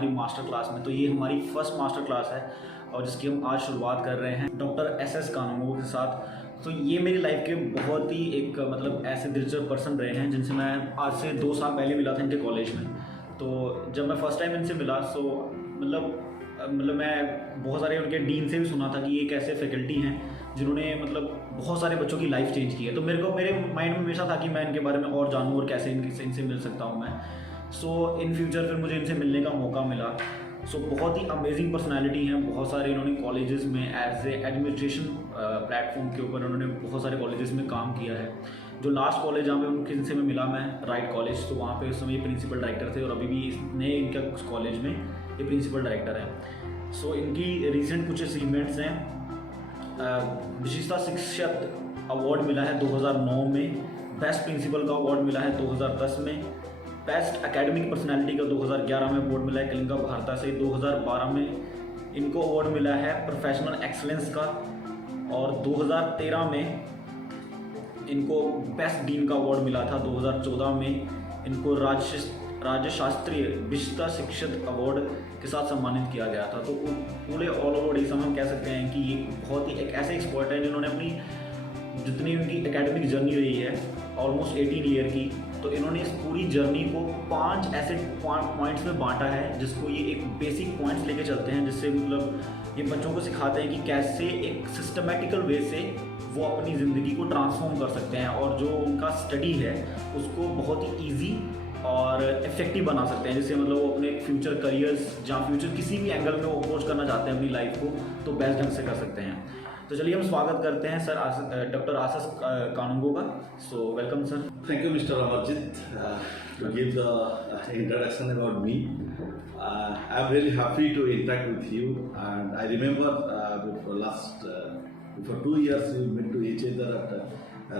हमारी master class में। तो ये हमारी फर्स्ट मास्टर क्लास है और जिसकी हम आज शुरुआत कर रहे हैं डॉक्टर एस कानूनगो के साथ। तो ये मेरी लाइफ के बहुत ही एक मतलब ऐसे दिलचस्प पर्सन रहे हैं जिनसे मैं आज से 2 साल पहले मिला था इनके कॉलेज में। तो जब मैं फ़र्स्ट टाइम इनसे मिला तो मतलब मैं बहुत सारे उनके डीन से भी सुना था कि ये एक ऐसे फैकल्टी हैं जिन्होंने मतलब बहुत सारे बच्चों की लाइफ चेंज की है। तो मेरे माइंड में हमेशा था कि मैं इनके बारे में और जानूँ और कैसे इनसे मिल सकता हूँ मैं। इन फ्यूचर फिर मुझे इनसे मिलने का मौका मिला। बहुत ही अमेजिंग पर्सनालिटी हैं। बहुत सारे इन्होंने कॉलेजेस में एज ए एडमिनिस्ट्रेशन प्लेटफॉर्म के ऊपर उन्होंने बहुत सारे कॉलेजेस में काम किया है। जो लास्ट कॉलेज जहाँ पे उनके जिनसे मैं मिला मैं राइट कॉलेज, तो वहाँ पे उस समय प्रिंसिपल डायरेक्टर थे और अभी भी नए इनका कॉलेज में ये प्रिंसिपल डायरेक्टर हैं। इनकी रिसेंट कुछ अचीवमेंट्स हैं। विशिष्टता शिक्षक अवार्ड मिला है 2009 में, बेस्ट प्रिंसिपल का अवार्ड मिला है 2010 में, बेस्ट एकेडमिक पर्सनालिटी का 2011 में अवार्ड मिला है कलिंगा भारता से, 2012 में इनको अवार्ड मिला है प्रोफेशनल एक्सलेंस का, और 2013 में इनको बेस्ट डीन का अवार्ड मिला था। 2014 में इनको राज्य शास्त्रीय विशिष्टता शिक्षक अवार्ड के साथ सम्मानित किया गया था। तो पूरे ऑल ओवर ओडिशा में हम कह सकते हैं कि ये बहुत ही एक ऐसे एक्सपर्ट है जिन्होंने अपनी जितनी उनकी एकेडमिक जर्नी रही है ऑलमोस्ट 18 ईयर की, तो इन्होंने इस पूरी जर्नी को 5 ऐसे पॉइंट्स में बांटा है जिसको ये एक बेसिक पॉइंट्स लेके चलते हैं, जिससे मतलब ये बच्चों को सिखाते हैं कि कैसे एक सिस्टमेटिकल वे से वो अपनी ज़िंदगी को ट्रांसफॉर्म कर सकते हैं और जो उनका स्टडी है उसको बहुत ही ईजी और इफ़ेक्टिव बना सकते हैं, जिससे मतलब वो अपने फ्यूचर करियर्स जहाँ फ्यूचर किसी भी एंगल में वो अप्रोच करना चाहते हैं अपनी लाइफ को, तो बेस्ट ढंग से कर सकते हैं। तो चलिए हम स्वागत करते हैं सर डॉक्टर आसस कानूनगो का। So welcome sir. Thank you, Mr. Amarjit, to give the introduction about me. I'm really happy to interact with you, and I remember before 2 years we met to each other at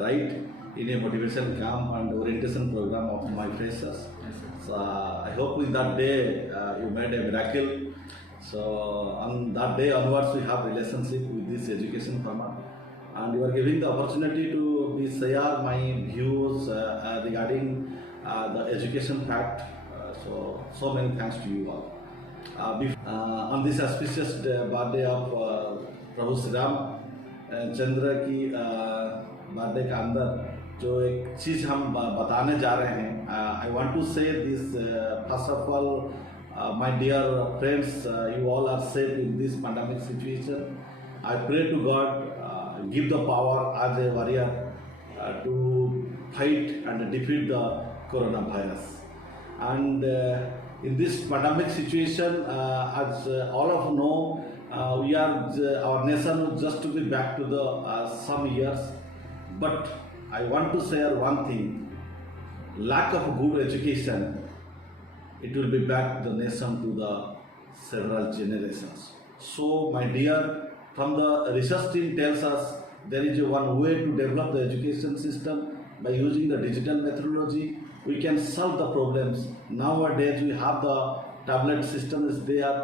right in a motivation camp and orientation program of my freshers. So I hope in that day you made a miracle. So on that day onwards we have relationship with this education format, and you are giving the opportunity to be share my views regarding the education fact. So many thanks to you all. On this auspicious birthday of प्रभु श्री राम चंद्र की birthday के अंदर जो एक चीज़ हम बताने जा रहे हैं, I want to say this first of all. My dear friends, you all are safe in this pandemic situation. I pray to God, give the power as a warrior to fight and defeat the coronavirus. And in this pandemic situation, as all of know, our nation is just to be back to the some years. But I want to share one thing: lack of good education, it will be back the nation to the several generations. So my dear, from the research team tells us there is one way to develop the education system by using the digital methodology. We can solve the problems. Nowadays we have the tablet system is there.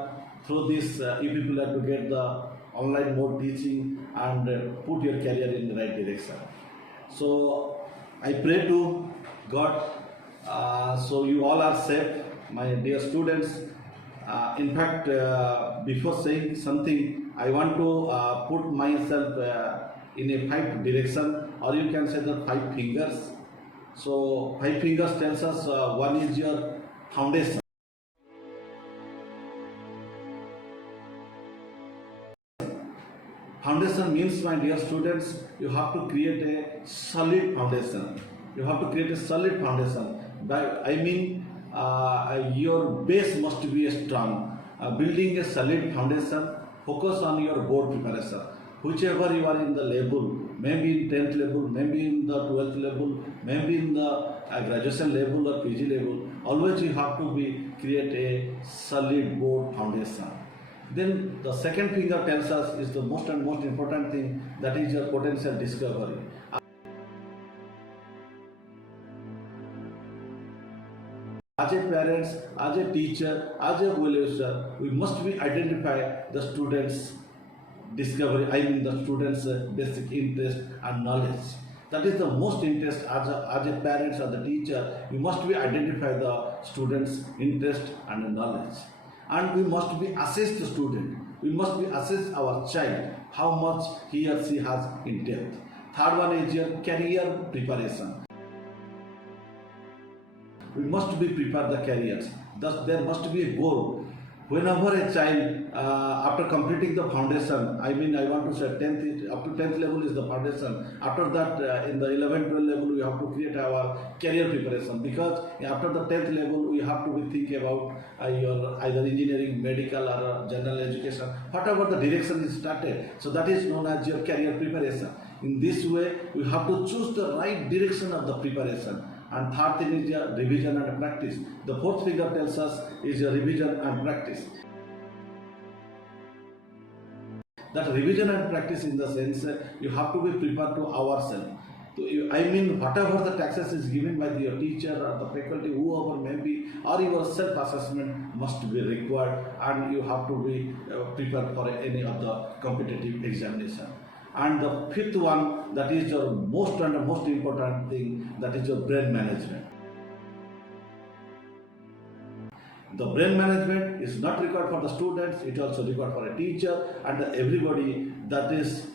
Through this you people have to get the online mode teaching and put your career in the right direction. So I pray to God, so you all are safe, my dear students. In fact, before saying something, I want to put myself in a 5 direction, or you can say the 5 fingers. So 5 fingers tells us one is your foundation. Foundation means, my dear students, you have to create a solid foundation. You have to create a solid foundation. I mean, your base must be strong. Building a solid foundation, focus on your board preparation. Whichever you are in the level, maybe in 10th level, maybe in the 12th level, maybe in the graduation level or PG level, always you have to create a solid board foundation. Then the second finger tells us is the most important thing, that is your potential discovery. As a parents, as a teacher, as a well-wisher, we must identify the students' discovery. I mean the students' basic interest and knowledge. That is the most interest as a parents, as a teacher. You must identify the students' interest and knowledge. and we must be assess the student. We must be assess our child how much he or she has in depth. Third one is your career preparation. We must be prepared the careers. Thus, there must be a goal. Whenever a child, after completing the foundation, I want to say 10th, up to 10th level is the foundation. After that, in the 11th, 12th level, we have to create our career preparation, because after the 10th level, we have to be think about your either engineering, medical, or general education, whatever the direction is started. So that is known as your career preparation. In this way, we have to choose the right direction of the preparation. And third thing is your revision and practice. The fourth figure tells us is your revision and practice. That revision and practice in the sense you have to be prepared to ourselves. Whatever the taxes is given by your teacher or the faculty, whoever may be, or your self-assessment must be required, and you have to be prepared for any of the competitive examination. And the fifth one, that is your most important thing, that is your brain management. The brain management is not required for the students, it also required for a teacher and everybody. That is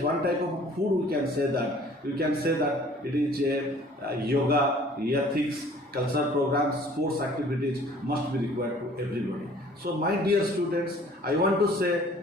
one type of food. We can say that it is a yoga, ethics, cultural programs, sports activities must be required to everybody. So my dear students, I want to say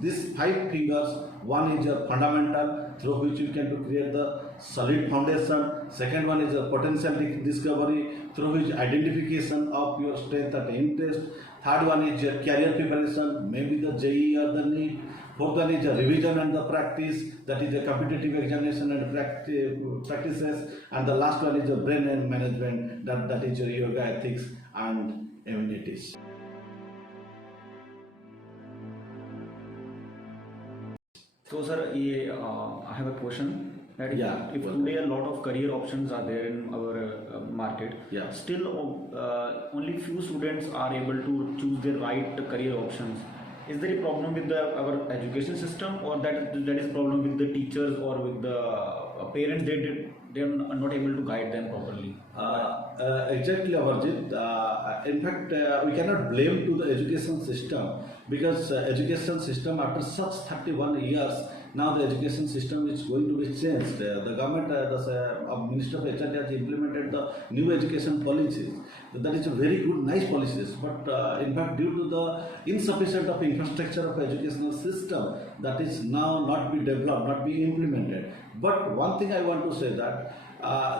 these 5 fingers. One is your fundamental, through which you can create the solid foundation. Second one is your potential discovery, through which identification of your strength and interest. Third one is your career preparation, maybe the JEE or the NEET. Fourth one is your revision and the practice, that is the competitive examination and practices. And the last one is your brain and management, that is your yoga, ethics and amenities. So sir, I have a question. That if well, today a lot of career options are there in our market, still only few students are able to choose the right career options. Is there a problem with our education system, or that is a problem with the teachers or with the parents? They are not able to guide them properly. Exactly, Amarjit. In fact, we cannot blame to the education system, because education system after such 31 years, now the education system is going to be changed. The government, the Minister of HR has implemented the new education policies. That is a very good, nice policies. But in fact, due to the insufficient of infrastructure of educational system, that is now not be developed, not be implemented. But one thing I want to say that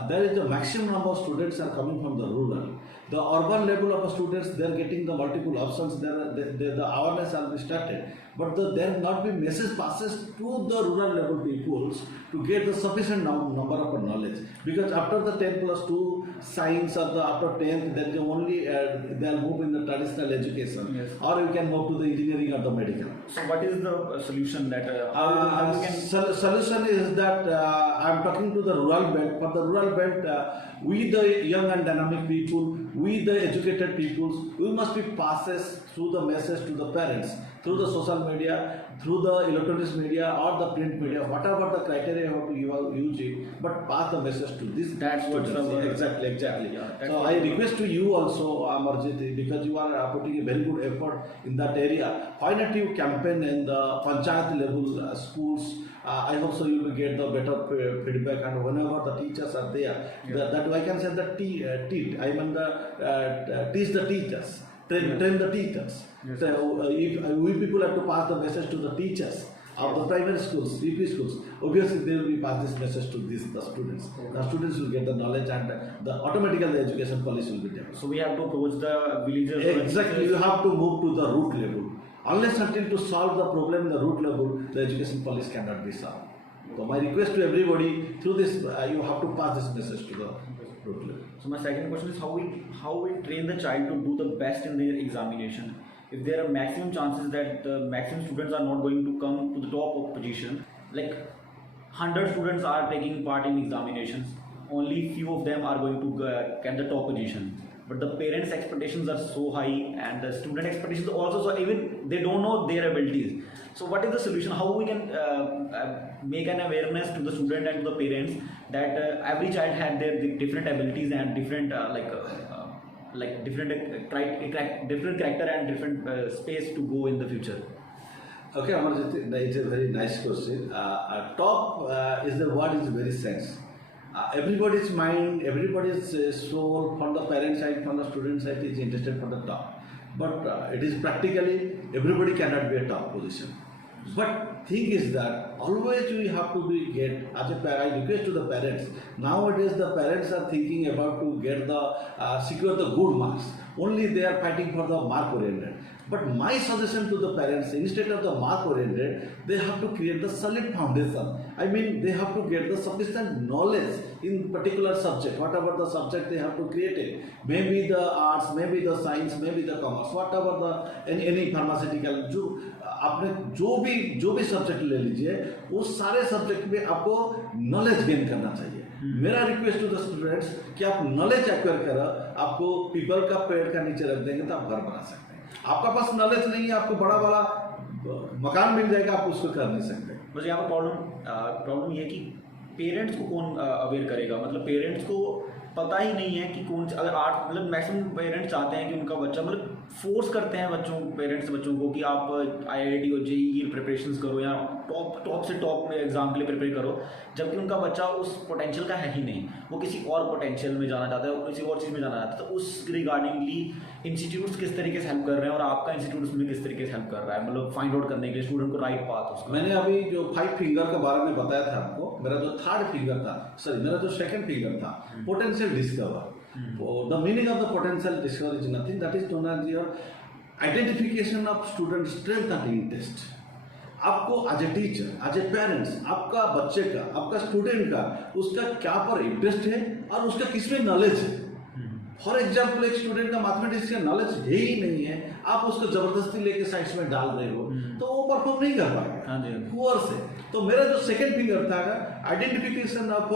there is a maximum number of students are coming from the rural. The urban level of students, they are getting the multiple options. The awareness has been started, but there not be message passes to the rural level peoples to get the sufficient number of knowledge. Because after the 10+2 science or after 10th, there is only they are move in the traditional education, yes, or you can move to the engineering or the medical. So what is the solution that how we can? Solution is that I am talking to the rural belt. For the rural belt, we the young and dynamic people, we the educated peoples, we must be passes through the message to the parents, through the social media, through the electronic media or the print media, whatever the criteria you are using, but pass the message to this. That's what exactly. Yeah, so I request to you also, Amarjit, because you are putting a very good effort in that area. Why not you campaign in the panchayat level schools? I hope so you will get the better feedback, and whenever the teachers are there, that I can say that teach the teachers. Train the teachers. Yes. So, if we people have to pass the message to the teachers of the primary schools, UP schools, obviously they will be pass this message to the students. Okay. The students will get the knowledge, and automatically the education policy will be developed. So we have to approach the villagers. Exactly, you have to move to the root level. Unless until to solve the problem in the root level, the education policy cannot be solved. So my request to everybody, through this, you have to pass this message to the root level. So my second question is how we train the child to do the best in their examination. If there are maximum chances that the maximum students are not going to come to the top of position, like 100 students are taking part in examinations, only few of them are going to get the top position. But the parents' expectations are so high, and the student expectations also, so even they don't know their abilities. So what is the solution? How we can make an awareness to the student and to the parents that every child had their different abilities and different like different character and different space to go in the future? Okay, Amarjit, it's a very nice question. Top is the word is very sense. Everybody's mind, everybody's soul, from the parent side, from the student side, is interested for the top. But it is practically everybody cannot be a top position. But thing is that always we have to be get as a parent. I request to the parents. Nowadays the parents are thinking about to get the secure the good marks. Only they are fighting for the mark oriented. But my suggestion to the parents, instead of the mark oriented, they have to create the solid foundation. I mean, they have to get the sufficient knowledge in particular subject, whatever the subject they have to create it. Maybe the arts, maybe the science, maybe the commerce, whatever the any pharmaceutical. जो आपने जो भी subject ले लीजिए, वो सारे subject में आपको नॉलेज गेन करना चाहिए. मेरा रिक्वेस्ट टू द स्टूडेंट्स कि आप नॉलेज एक्वायर करें. आपको पीपल का पेड़ का नीचे रख देंगे तो आप घर बना सकते हैं. आपका पास नॉलेज नहीं है, आपको बड़ा वाला मकान मिल जाएगा, आप उसको कर नहीं सकते. बस यहाँ पर प्रॉब्लम ये है कि पेरेंट्स को कौन अवेयर करेगा. मतलब पेरेंट्स को पता ही नहीं है कि कौन अगर आर्ट, मतलब मैक्सिमम पेरेंट्स चाहते हैं कि उनका बच्चा, मतलब फोर्स करते हैं बच्चों को कि आप IIT और JEE प्रिपरेशंस करो या टॉप से टॉप एग्जाम के लिए प्रिपेयर करो, जबकि उनका बच्चा उस पोटेंशियल का है ही नहीं. वो किसी और पोटेंशियल में जाना चाहता है, वो किसी और चीज़ में जाना चाहता है. तो उस रिगार्डिंगली इंस्टीट्यूट्स किस तरीके से हेल्प कर रहे हैं और आपका इंस्टीट्यूट उसमें किस तरीके से हेल्प कर रहा है, मतलब फाइंड आउट करने के लिए स्टूडेंट को राइट पाथ उसका. मैंने अभी जो 5 फिंगर के बारे में बताया था आपको, मेरा जो 3rd फिंगर था, मेरा जो 2nd फिंगर था, potential discover. The meaning of the potential discover is nothing that is known as your identification of student strength and interest. आपको as a teacher, as a parents, आपका बच्चे का, आपका student का, उसका क्या पर इंटरेस्ट है और उसका किसमें नॉलेज है. फॉर एग्जाम्पल, एक स्टूडेंट का मैथमेटिक्स का नॉलेज है ही नहीं है, आप उसको जबरदस्ती लेके साइंस में डाल रहे हो, तो वो परफॉर्म नहीं कर पाएगा पुअर से. तो मेरा जो 2nd फिंगर था, identification of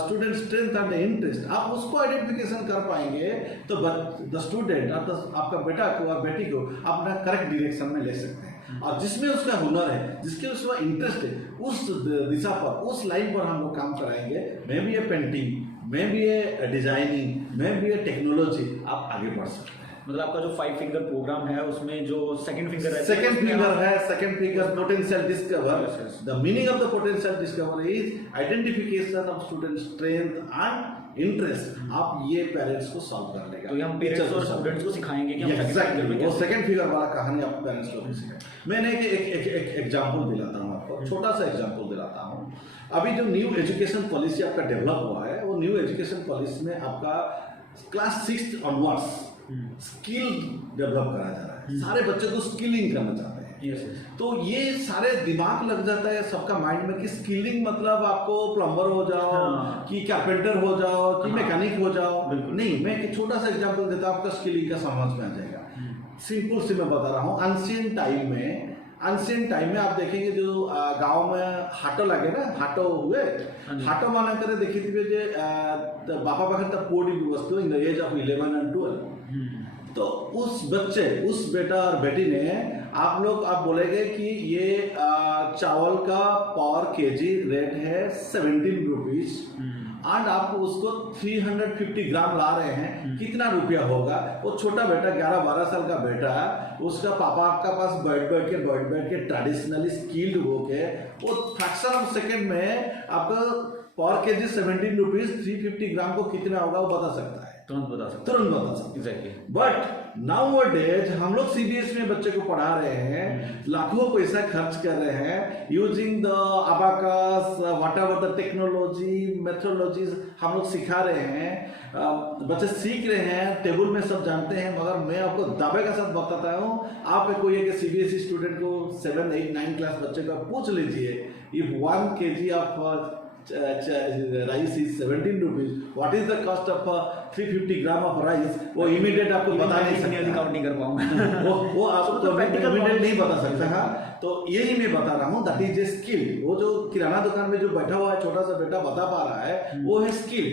student strength and interest, आप उसको आइडेंटिफिकेशन कर पाएंगे तो द स्टूडेंट, आपका बेटा को और बेटी को अपना करेक्ट डायरेक्शन में ले सकते हैं. और जिसमें उसका हुनर है, जिसके उसका इंटरेस्ट है, उस दिशा पर, उस लाइन पर हम लोग काम कराएंगे. May be A painting, may be A designing, may be A technology, आप आगे बढ़ सकते हैं. मतलब आपका जो 5 फिंगर प्रोग्राम है उसमें जो 2nd फिंगर है, 2nd finger potential discover. The meaning of the potential discover is identification of student strength and interest. आप ये पेरेंट्स को सॉल्व कर लेगा. तो हम पेरेंट्स और स्टूडेंट्स को सिखाएंगे कि हम एग्जैक्टली वो 2nd फिगर वाला कहानी आप पेरेंट्स को सिखाएंगे. मैंने एक एग्जांपल दिलाता हूँ आपको, छोटा सा एग्जांपल दिलाता हूँ. अभी जो न्यू एजुकेशन पॉलिसी आपका डेवलप हुआ है, वो न्यू एजुकेशन पॉलिसी में आपका क्लास 6 ऑनवर्ड्स स्किल डेवलप करा जा रहा है. सारे बच्चे को स्किलिंग करना चाहते हैं. तो ये सारे दिमाग लग जाता है सबका माइंड में कि स्किलिंग मतलब आपको प्लम्बर हो जाओ, कि कारपेंटर हो जाओ, कि मैकेनिक हो जाओ. नहीं, मैं एक छोटा सा एग्जांपल देता हूँ, आपका स्किलिंग का समझ में आ जाएगा. सिंपल से मैं बता रहा हूँ. एंशिएंट टाइम में आप देखेंगे जो गांव में हाटो लगे ना, हाटो हुए, हाटो माना करे देखी थी जे बापा पाखे तब पोड़ी वस्तु in the age of 11 and 12. तो उस बेटा और बेटी ने, आप बोलेंगे कि ये चावल का पर केजी रेट है 17 रुपीज एंड आप उसको 350 ग्राम ला रहे हैं, कितना रुपया होगा. वो छोटा बेटा 11-12 साल का बेटा, उसका पापा आपका पास बैठ के ट्रेडिशनली स्किल्ड होके वो फ्रैक्शन ऑफ सेकेंड में आपका पर केजी 17 रुपीज 350 ग्राम को कितना होगा वो बता सकता है. तुरंत बता सकता है. एग्जैक्टली. बट नाउअडेज हम लोग CBSE में बच्चे को पढ़ा रहे हैं, लाखों पैसा खर्च कर रहे हैं, using the abacus, whatever the technology methodologies हम लोग सिखा रहे हैं. बच्चे सीख रहे हैं, टेबल में सब जानते हैं. मगर मैं आपको दावे के साथ बताता हूँ, आप कोई एक CBSE स्टूडेंट को 7, 8, 9 क्लास बच्चे का पूछ लीजिए, if 1 kg of rice is 17 rupees, what is the cost of 350 gram of rice, वो इमीडिएट आपको बता नहीं सकता. काउंट नहीं कर पाऊंगा. वो आपको इमीडिएट नहीं बता सकता. हाँ, तो यही मैं बता रहा हूँ, दैट इज ए स्किल। वो जो किराना दुकान में जो बैठा हुआ है छोटा सा बेटा बता पा रहा है, वो है skill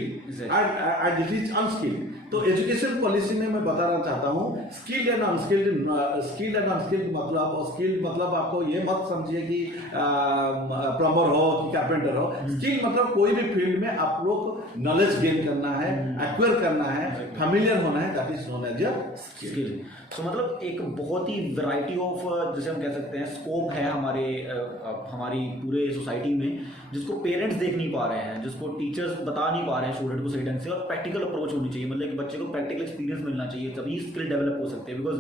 and it is unskilled. तो एजुकेशन पॉलिसी में मैं बताना चाहता हूँ स्किल्ड एंड अनस्किल्ड मतलब, और स्किल्ड मतलब आपको ये मत समझिए कि प्लम्बर हो कि कारपेंटर हो। स्किल मतलब कोई भी फील्ड में आप लोग नॉलेज गेन करना है, एक्वायर करना है, फैमिलियर होना है, that is known as a skill. तो मतलब एक बहुत ही वैरायटी ऑफ, जैसे हम कह सकते हैं, स्कोप है हमारी पूरे सोसाइटी में, जिसको पेरेंट्स देख नहीं पा रहे हैं, जिसको टीचर्स बता नहीं पा रहे हैं स्टूडेंट को सही ढंग से। और प्रैक्टिकल अप्रोच होनी चाहिए, मतलब कि बच्चे को प्रैक्टिकल एक्सपीरियंस मिलना चाहिए, तभी स्किल डेवलप हो सकते हैं। बिकॉज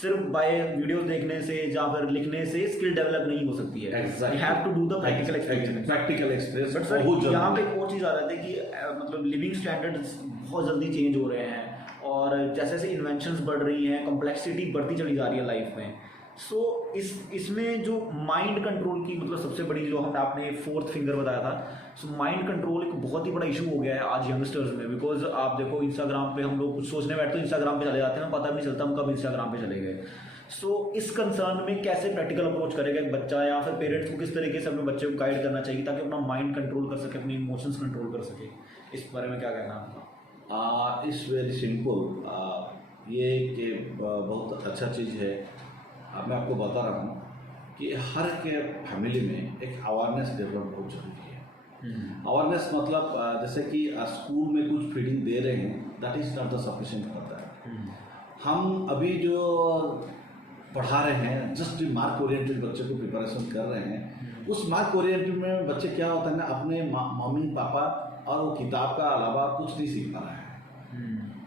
सिर्फ बाय वीडियोस देखने से या फिर लिखने से स्किल डेवलप नहीं हो सकती है। You have to do the practical experience. But sir यहाँ पे एक और चीज़ आ जाती है कि मतलब लिविंग स्टैंडर्ड्स बहुत जल्दी चेंज हो रहे हैं, और जैसे जैसे इन्वेंशंस बढ़ रही हैं, कॉम्प्लेक्सिटी बढ़ती चली जा रही है लाइफ में। सो इसमें जो माइंड कंट्रोल की मतलब सबसे बड़ी, जो हमने आपने फोर्थ फिंगर बताया था, सो माइंड कंट्रोल एक बहुत ही बड़ा इशू हो गया है आज यंगस्टर्स में। बिकॉज आप देखो इंस्टाग्राम पे हम लोग कुछ सोचने बैठते हैं, इंस्टाग्राम पे चले जाते हैं, पता भी नहीं चलता हम कब इंस्टाग्राम पे चले गए। सो इस कंसर्न में कैसे प्रैक्टिकल अप्रोच करेगा एक बच्चा, या फिर पेरेंट्स को किस तरीके से अपने बच्चे को गाइड करना चाहिए ताकि अपना माइंड कंट्रोल कर सके, अपने इमोशंस कंट्रोल कर सके? इस बारे में क्या कहना है आपका? It's very simple. ये कि बहुत अच्छा चीज़ है। मैं आपको बता रहा हूँ कि हर के फैमिली में एक अवेयरनेस डेवलप बहुत जरूरी है। अवेयरनेस मतलब जैसे कि स्कूल में कुछ फीडिंग दे रहे हैं, that is not the sufficient होता है। हम अभी जो पढ़ा रहे हैं, जस्ट मार्क ओरिएंटेड बच्चे को प्रिपरेशन कर रहे हैं, उस मार्क ओरिएंटेड में बच्चे क्या होता है ना, अपने मम्मी पापा और वो किताब का अलावा कुछ नहीं सीख पा रहा है।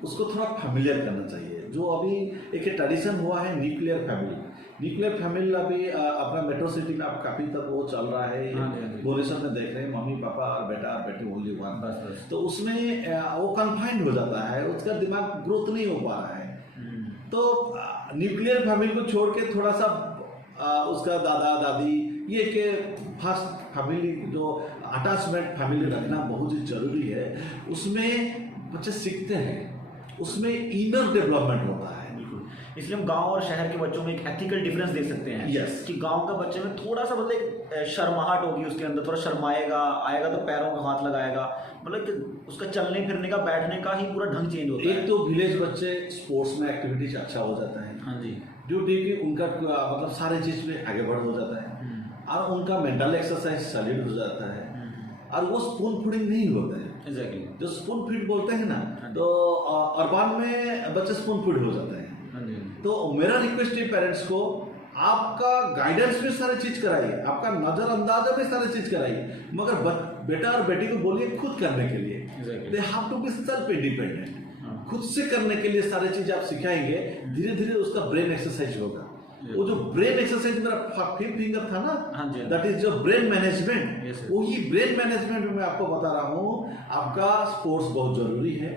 उसको थोड़ा फैमिलियर करना चाहिए। जो अभी एक ट्रेडिशन हुआ है न्यूक्लियर फैमिली अभी अपना मेट्रो सिटी में आप काफ़ी तक वो चल रहा है। भुवनेश्वर में देख रहे हैं मम्मी पापा और बेटा और बेटी ओनली वन, तो उसमें वो कन्फाइंड हो जाता है, उसका दिमाग ग्रोथ नहीं हो पा रहा है। तो न्यूक्लियर फैमिली को छोड़ के थोड़ा सा उसका दादा दादी, ये के फर्स्ट फैमिली जो अटैचमेंट फैमिली रखना बहुत ही जरूरी है। उसमें बच्चे सीखते हैं, उसमें इनर डेवलपमेंट होता है। इसलिए हम गांव और शहर के बच्चों में एक एथिकल डिफरेंस देख सकते हैं। Yes. कि गांव का बच्चे में थोड़ा सा मतलब एक शर्माहट होगी उसके अंदर, थोड़ा शर्माएगा, आएगा तो पैरों का हाथ लगाएगा, मतलब कि उसका चलने फिरने का, बैठने का ही पूरा ढंग चेंज होता है। एक तो विलेज बच्चे स्पोर्ट्स में एक्टिविटीज अच्छा हो जाता है। हाँ जी। ड्यू टू कि उनका मतलब सारे चीज में आगे बढ़ हो जाता है, और उनका मेंटल एक्सरसाइज सॉलिड हो जाता है, और वो स्पून फीडिंग नहीं होता है। एग्जैक्टली। जो स्पून फीड बोलते हैं ना, तो अर्बन में बच्चे स्पून फीड हो जाते हैं। तो मेरा रिक्वेस्ट है पेरेंट्स को, आपका गाइडेंस में सारी चीज कराइए, आपका नजरअंदाज में सारी चीज कराइए, मगर बेटा और बेटी को बोलिए खुद करने के लिए। They have to be self independent. खुद से करने के लिए सारी चीज आप सिखाएंगे, धीरे धीरे उसका ब्रेन एक्सरसाइज होगा। वो जो ब्रेन एक्सरसाइज मेरा फिफ्थ फिंगर था ना, दैट इज जो ब्रेन मैनेजमेंट। वही ब्रेन मैनेजमेंट में मैं आपको बता रहा हूँ, आपका स्पोर्ट्स बहुत जरूरी है,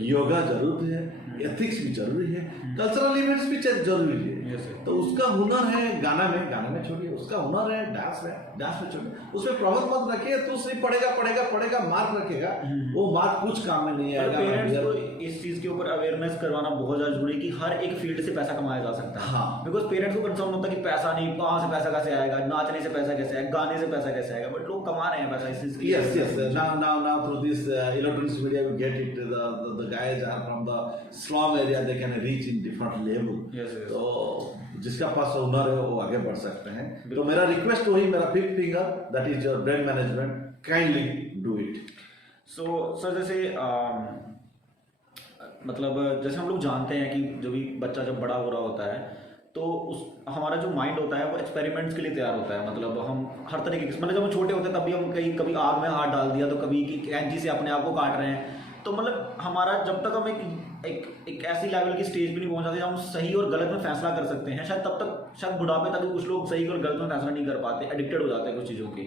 योगा जरूरी है, एथिक्स भी जरूरी है, कल्चरल इवेंट्स भी जरूरी है। तो उसका हुनर है गाना में छोड़िए, उसका हुनर है डांस में छोड़िए, उसमें प्रभाव मत रखिए। तो उससे पढ़ेगा मार्क रखेगा, वो मार्क कुछ काम में नहीं आएगा। पेरेंट्स को इस चीज के ऊपर अवेयरनेस करवाना बहुत ज्यादा जरूरी है कि हर एक फील्ड से पैसा कमाया जा सकता है। हाँ। बिकॉज पेरेंट्स को कंसर्न होता है कि पैसा नहीं, कहाँ से पैसा कैसे आएगा, नाचने से पैसा कैसे आएगा, गाने से पैसा कैसे आएगा, बट लोग कमा रहे हैं पैसा इस चीज के। Yes. Now through this electronics media, we get it. The guys are from the slum area. They can reach in different level. Yes. तो जिसका पास हुनर है वो आगे बढ़ सकते हैं। तो मेरा रिक्वेस्ट वही, मेरा fifth finger, that is your brain management, kindly do it. So sir जैसे मतलब जैसे हम लोग जानते हैं कि जो भी बच्चा जब बड़ा हो रहा होता है, तो हमारा जो माइंड होता है वो एक्सपेरिमेंट्स के लिए तैयार होता है। मतलब हम हर तरीके के, मतलब जब हम छोटे होते हैं तभी हम कभी आग में हाथ डाल दिया, तो कभी कैंची से अपने आप को काट रहे हैं। तो मतलब हमारा जब तक हम एक ऐसी लेवल की स्टेज पे नहीं पहुंच जाते हम सही और गलत में फैसला कर सकते हैं, शायद तब तक, शायद बुढ़ापे तक कुछ लोग सही और गलत में फैसला नहीं कर पाते, एडिक्टेड हो जाते हैं कुछ चीज़ों के।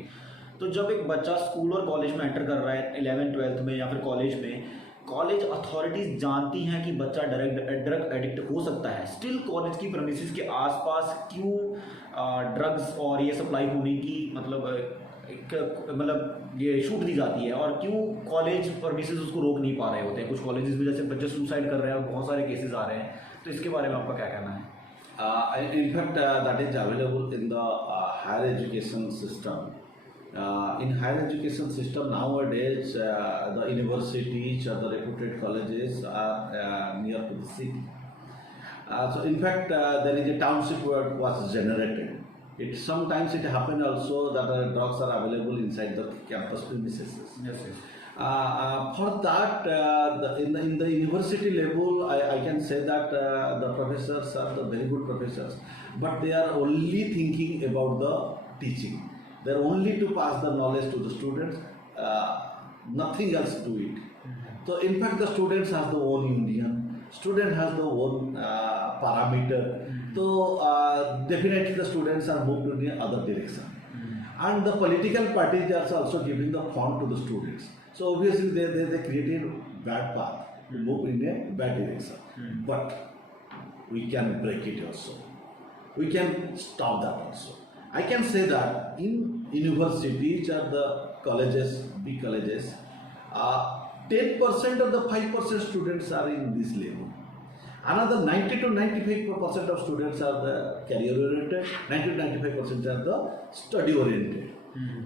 तो जब एक बच्चा स्कूल और कॉलेज में एंटर कर रहा है, 11th-12th में या फिर कॉलेज में, कॉलेज अथॉरिटीज जानती हैं कि बच्चा ड्रग एडिक्ट हो सकता है, स्टिल कॉलेज की प्रेमिसेस के आसपास क्यों ड्रग्स और ये सप्लाई होने की मतलब ये छूट दी जाती है, और क्यों कॉलेज प्रेमिसेस उसको रोक नहीं पा रहे होते हैं? कुछ कॉलेजेस में जैसे बच्चे सुसाइड कर रहे हैं और बहुत सारे केसेस आ रहे हैं, तो इसके बारे में आपका क्या कहना है? In fact, that is available in the higher education system. In higher education system nowadays, the universities or the reputed colleges are near to the city. So in fact, there is a township where it was generated. Sometimes it happened also that drugs are available inside the campus premises. Yes, yes. For that, in the university level, I can say that the professors are the very good professors, but they are only thinking about the teaching. They are only to pass the knowledge to the students, nothing else to it. So in fact, the students have their own union, student has their own parameter. So definitely the students are moved in the other direction. And the political parties are also giving the fund to the students. So obviously they created bad path to move in a bad direction. But we can break it also. We can stop that also. I can say that in universities or the colleges, big colleges, 10% of the 5% students are in this level. Another 90 to 95% of students are the career oriented, 90 to 95% are the study oriented.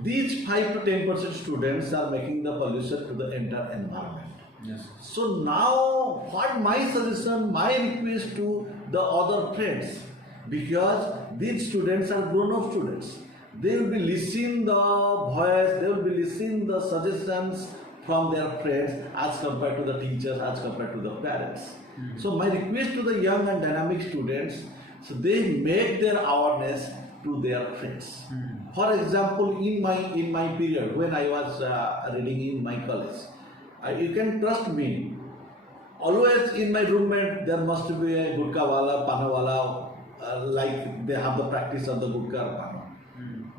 These 5 to 10% students are making the pollution to the entire environment. Yes. So now, what my suggestion, my request to the other friends, because these students are grown-up students, they will be listening the voice, they will be listening the suggestions from their friends as compared to the teachers, as compared to the parents. So my request to the young and dynamic students, so they make their awareness to their friends. For example, in my period when I was reading in my college, you can trust me. Always in my roommate there must be a gudka wala, pana wala, like they have the practice of the gudka or pana.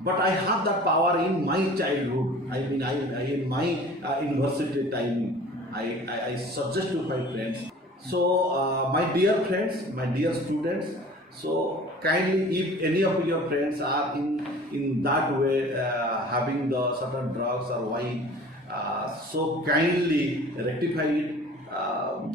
But I have that power in my childhood. I mean, in my university time, I suggest to my friends. So, my dear friends, my dear students, so kindly, if any of your friends are in that way having the certain drugs or wine, so kindly rectify it.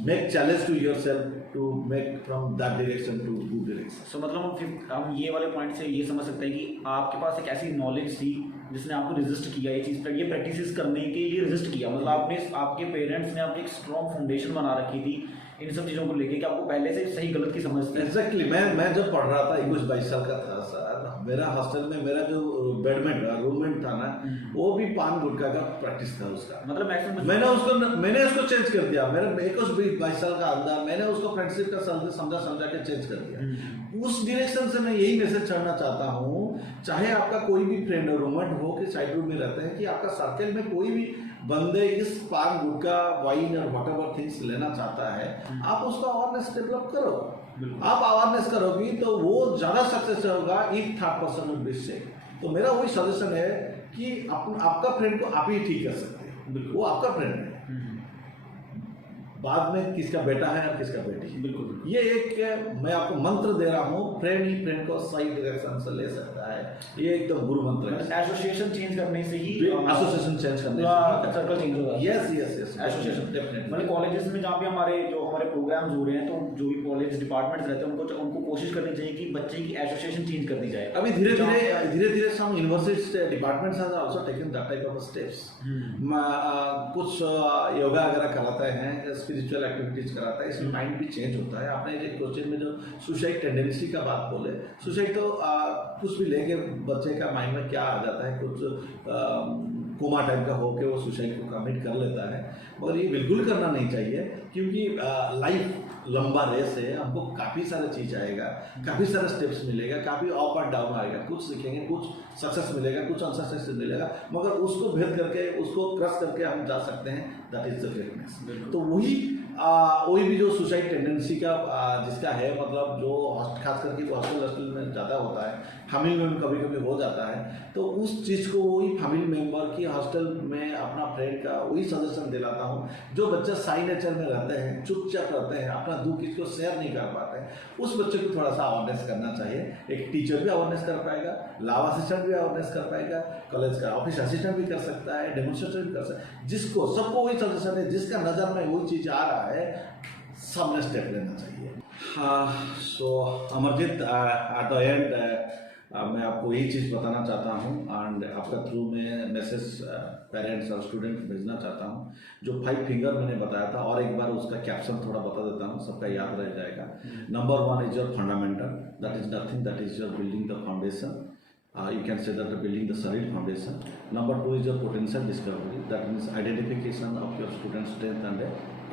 Make challenge to yourself to make from that direction to good direction. So मतलब हम ये वाले point से ये समझ सकते हैं कि आपके पास एक ऐसी नॉलेज थी जिसने आपको रेजिस्ट किया ये चीज़ पर, ये प्रैक्टिसेस करने के लिए रेजिस्ट किया, मतलब आपने आपके पेरेंट्स ने आपकी एक स्ट्रॉन्ग फाउंडेशन बना रखी थी इन सब चीज़ों को लेके कि आपको पहले से सही गलत की समझ थी। एग्जैक्टली मैं जब पढ़ रहा था 21-22 साल का था सर, मेरा हॉस्टल में मेरा जो बेडमेट रूममेट था ना, वो भी पान गुटखा का प्रैक्टिस था उसका। मतलब मैंने उसको चेंज कर दिया। मेरे 21-22 साल का अंदर मैंने उसको फ्रेंडशिप का समझा के चेंज कर दिया। उस डायरेक्शन से मैं यही मैसेज छोड़ना चाहता हूँ, चाहे आपका कोई भी फ्रेंड रूममेट हो कि साइड रूम में रहते हैं, कि आपका सर्कल में कोई भी बंदे इस पान गुटखा वाइन और वट एवर थिंग्स लेना चाहता है, आप उसका अवेयरनेस डेवलप करो। आप अवेयरनेस करोगी तो वो ज़्यादा सक्सेस होगा if 3rd will be safe. तो मेरा वही सजेशन है कि आपका फ्रेंड को आप ही ठीक कर सकते हैं, वो आपका फ्रेंड है। बाद में किसका बेटा है और किसका बेटी है। बिल्कुल, ये एक मैं आपको मंत्र दे रहा हूँ, फ्रेंड ही फ्रेंड को सही डायरेक्शन से ले सकता है। ये एकदम गुरु मंत्र है। एसोसिएशन चेंज करने से ही एसोसिएशन चेंज करने से सर्कल चेंज होगा। Yes association definitely. मतलब कॉलेजेस में जहाँ भी हमारे प्रोग्राम्स हो रहे हैं, तो जो भी कॉलेज डिपार्टमेंट्स रहते हैं उनको कोशिश करनी चाहिए कि बच्चे की एसोसिएशन चेंज कर दी जाए। अभी धीरे-धीरे some university departments has also taken that type of steps. कुछ योगा वगैरह कराते हैं, स्पिरिचुअल एक्टिविटीज कराता है, इसमें माइंड भी चेंज होता है। आपने एक क्वेश्चन में जो सुसाइड टेंडेंसी का बात बोले, सुसाइड तो कुछ भी लेके बच्चे का माइंड में क्या आ जाता है, कुछ कोमा टाइप का हो के वो सुसाइड को कमिट कर लेता है, मगर ये बिल्कुल करना नहीं चाहिए, क्योंकि लाइफ लंबा रेस है। हमको काफ़ी सारा चीज़ आएगा, काफ़ी सारे स्टेप्स मिलेगा, काफ़ी अप और डाउन आएगा, कुछ सीखेंगे, कुछ सक्सेस मिलेगा, कुछ अनसक्सेस मिलेगा, मगर उसको भेद करके, उसको क्रश करके हम जा सकते हैं। That is the greatness. तो वही भी जो सुसाइड टेंडेंसी का जिसका है, मतलब जो खास करके हॉस्टल में ज़्यादा होता है, फैमिली में कभी कभी हो जाता है, तो उस चीज़ को वही फैमिली मेम्बर की हॉस्टल में अपना फ्रेंड का वही सजेशन दिलाता हूँ। जो बच्चे साई नेचर में रहते हैं, चुपचाप रहते हैं, अपना दुख किसको शेयर नहीं कर पाते हैं, उस बच्चे को थोड़ा सा अवेयरनेस करना चाहिए। एक टीचर भी अवेयरनेस कर पाएगा, लैब असिस्टेंट भी अवेयरनेस कर पाएगा, कॉलेज का ऑफिस असिस्टेंट भी कर सकता है, डेमोन्स्ट्रेटर भी कर सकता है। जिसको सबको वही सजेशन है, जिसका नज़र में वही चीज़ आ रहा है, सबने स्टेप लेना चाहिए। सो अमरजीत, एट द एंड मैं आपको यही चीज़ बताना चाहता हूँ एंड आपका थ्रू में मैसेज पेरेंट्स और स्टूडेंट भेजना चाहता हूँ। जो 5 फिंगर मैंने बताया था, और एक बार उसका कैप्शन थोड़ा बता देता हूँ, सबका याद रह जाएगा। Number 1 is your fundamental, that is nothing, that is your building the foundation. You can say that the building the solid foundation. Number 2 is your potential discovery, that means identification of your student strength and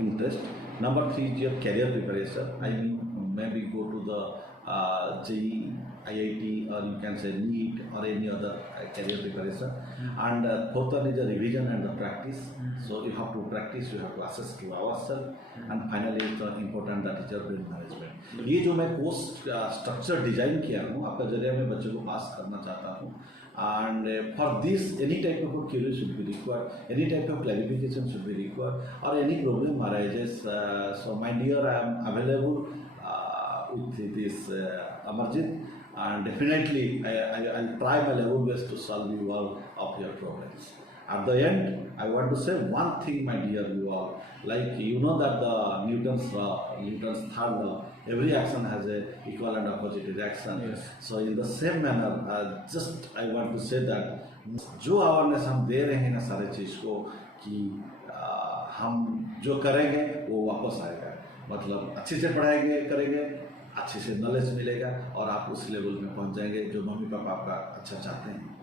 interest. Number 3 is your career preparation. I mean, maybe go to the JEE, IIT, or you can say NEET or any other career preparation. And fourth one is the revision and the practice. So you have to practice, you have to assess to ourselves. And finally is the important, that is your brain management. ये जो मैं course structure design किया हूँ आपका जरिए मैं बच्चों को पास करना चाहता हूँ. And for this, any type of query should be required, any type of clarification should be required, or any problem arises. So my dear, I am available with this Amarjit, and definitely I'll try my level best to solve you all of your problems. At the end, I want to say one thing, my dear you all. Like you know that the Newton's third law, every action has a equal and opposite reaction. Yes. So in the same manner, just I want to say that जो awareness हम दे रहे हैं ना सारे चीज़ को, कि हम जो करेंगे वो वापस आएगा. मतलब अच्छे से पढ़ाएंगे करेंगे, अच्छे से नॉलेज मिलेगा और आप उस लेवल में पहुंच जाएंगे जो मम्मी पापा आपका अच्छा चाहते हैं.